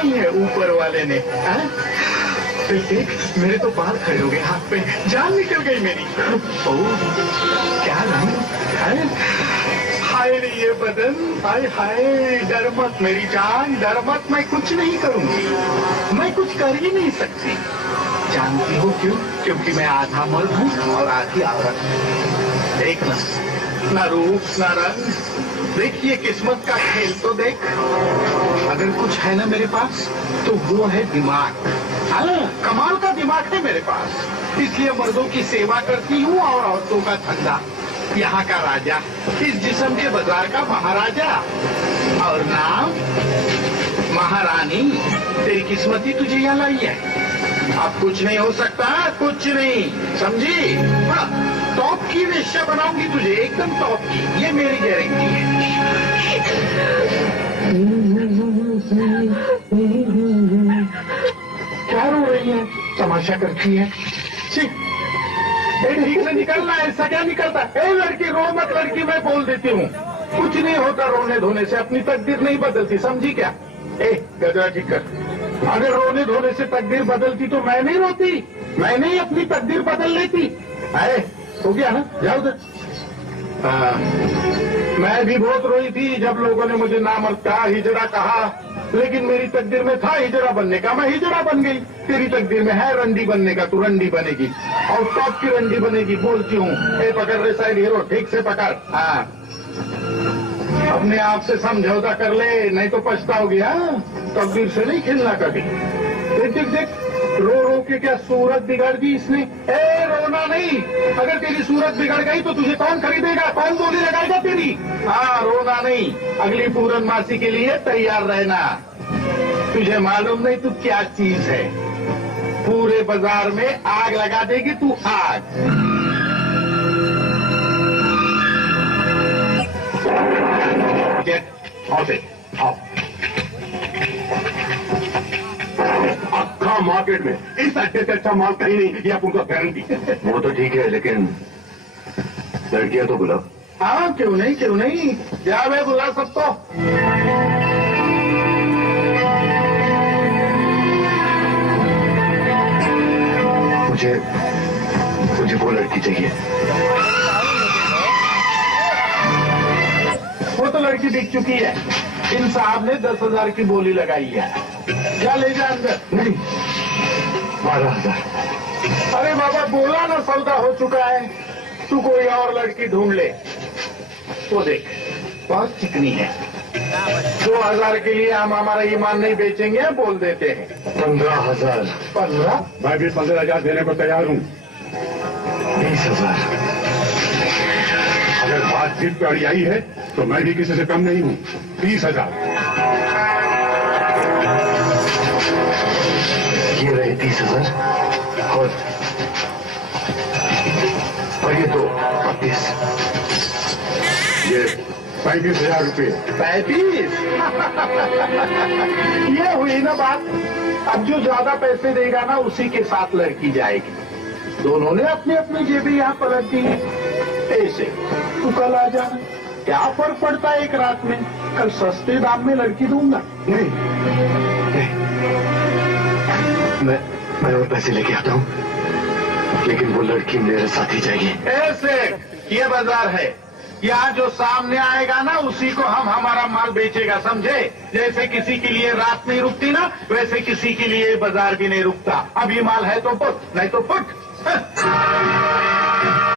नहीं है ऊपर वाले ने। देख मेरे तो बाल खड़े हो गए हाथ पे, जान निकल गई मेरी। ओह क्या रंग है, हाय रे ये बदन, हाय हाय। डर मत मेरी जान, डर मत, मैं कुछ नहीं करूंगी, मैं कुछ कर ही नहीं सकती। जानती हो क्यों? क्योंकि मैं आधा मर्द हूँ और आधी औरत। देख ना रूप ना रंग, देखिए किस्मत का खेल तो देख। अगर कुछ है ना मेरे पास तो वो है दिमाग। हाँ, कमाल का दिमाग है मेरे पास, इसलिए मर्दों की सेवा करती हूँ और औरतों का धंधा। यहाँ का राजा, इस जिस्म के बाजार का महाराजा, और नाम महारानी। तेरी किस्मत ही तुझे यहाँ लाई है, अब कुछ नहीं हो सकता, कुछ नहीं, समझी? हाँ, टॉप की वेश्या बनाऊंगी तुझे, एकदम टॉप की, ये मेरी गारंटी है। क्या रो रही है, तमाशा करती है? ठीक से निकलना, ऐसा क्या निकलता? ए लड़की रो मत, लड़की मैं बोल देती हूँ, कुछ नहीं होता रोने धोने से, अपनी तकदीर नहीं बदलती, समझी क्या? ए गजरा ठीक कर, अगर रोने धोने से तकदीर बदलती तो मैं नहीं रोती, मैं नहीं अपनी तकदीर बदल लेती। अरे हो गया ना, जाओ उधर। मैं भी बहुत रोई थी जब लोगों ने मुझे नामर्द कहा, हिजड़ा कहा, लेकिन मेरी तकदीर में था हिजड़ा बनने का, मैं हिजड़ा बन गई। तेरी तकदीर में है रंडी बनने का, तू रंडी बनेगी और टॉप की रंडी बनेगी, बोलती हूँ। ए पकड़ रे साइड हीरो, ठीक से पकड़। हाँ, अपने आप से समझौता कर ले, नहीं तो पछताओगी। हाँ, तकदीर से नहीं खेलना कभी। देख देख देख, रो रो के क्या सूरत बिगड़ दी इसने। ए रोना नहीं, अगर तेरी सूरत बिगड़ गई तो तुझे कौन खरीदेगा, कौन बोली लगाएगा तेरी? हाँ, रोना नहीं, अगली पूर्णमासी के लिए तैयार रहना। तुझे मालूम नहीं तू क्या चीज है, पूरे बाजार में आग लगा देगी तू, आग। आओ, अच्छा मार्केट में इस अड्डे से अच्छा माल कहीं नहीं, ये आपको गारंटी। वो तो ठीक है, लेकिन लड़कियां तो बुलाओ। हाँ क्यों नहीं, क्यों नहीं, क्या मैं बुला सकता हूँ। मुझे वो लड़की चाहिए। वो तो लड़की दिख चुकी है, इन साहब ने 10,000 की बोली लगाई है, क्या ले जा अंदर। नहीं, 12,000। अरे बाबा बोला ना सौदा हो चुका है, तू कोई और लड़की ढूंढ ले। वो देख बहुत चिकनी है, 2,000 के लिए हम हमारा ईमान नहीं बेचेंगे, बोल देते हैं। 15,000। 15? मैं भी 15,000 देने को तैयार हूँ। 20,000। अगर बातचीत पे अड़ियाई है तो मैं भी किसी से कम नहीं हूँ। 30,000। ये रहे 30,000 और ये तो 35। ये 35,000 रुपये। 35? ये हुई ना बात। अब जो ज्यादा पैसे देगा ना उसी के साथ लड़की जाएगी। दोनों ने अपनी अपनी जेबें यहाँ पलट दी। ऐसे तू कल आ जाना, क्या फर्क पड़ता है एक रात में, कल सस्ते दाम में लड़की दूंगा। नहीं, मैं और पैसे लेके आता हूँ, लेकिन वो लड़की मेरे साथ ही जाएगी। ऐसे ये बाजार है, यहाँ जो सामने आएगा ना उसी को हम हमारा माल बेचेगा, समझे? जैसे किसी के लिए रात नहीं रुकती ना, वैसे किसी के लिए बाजार भी नहीं रुकता। अभी माल है तो पुट, नहीं तो पुट।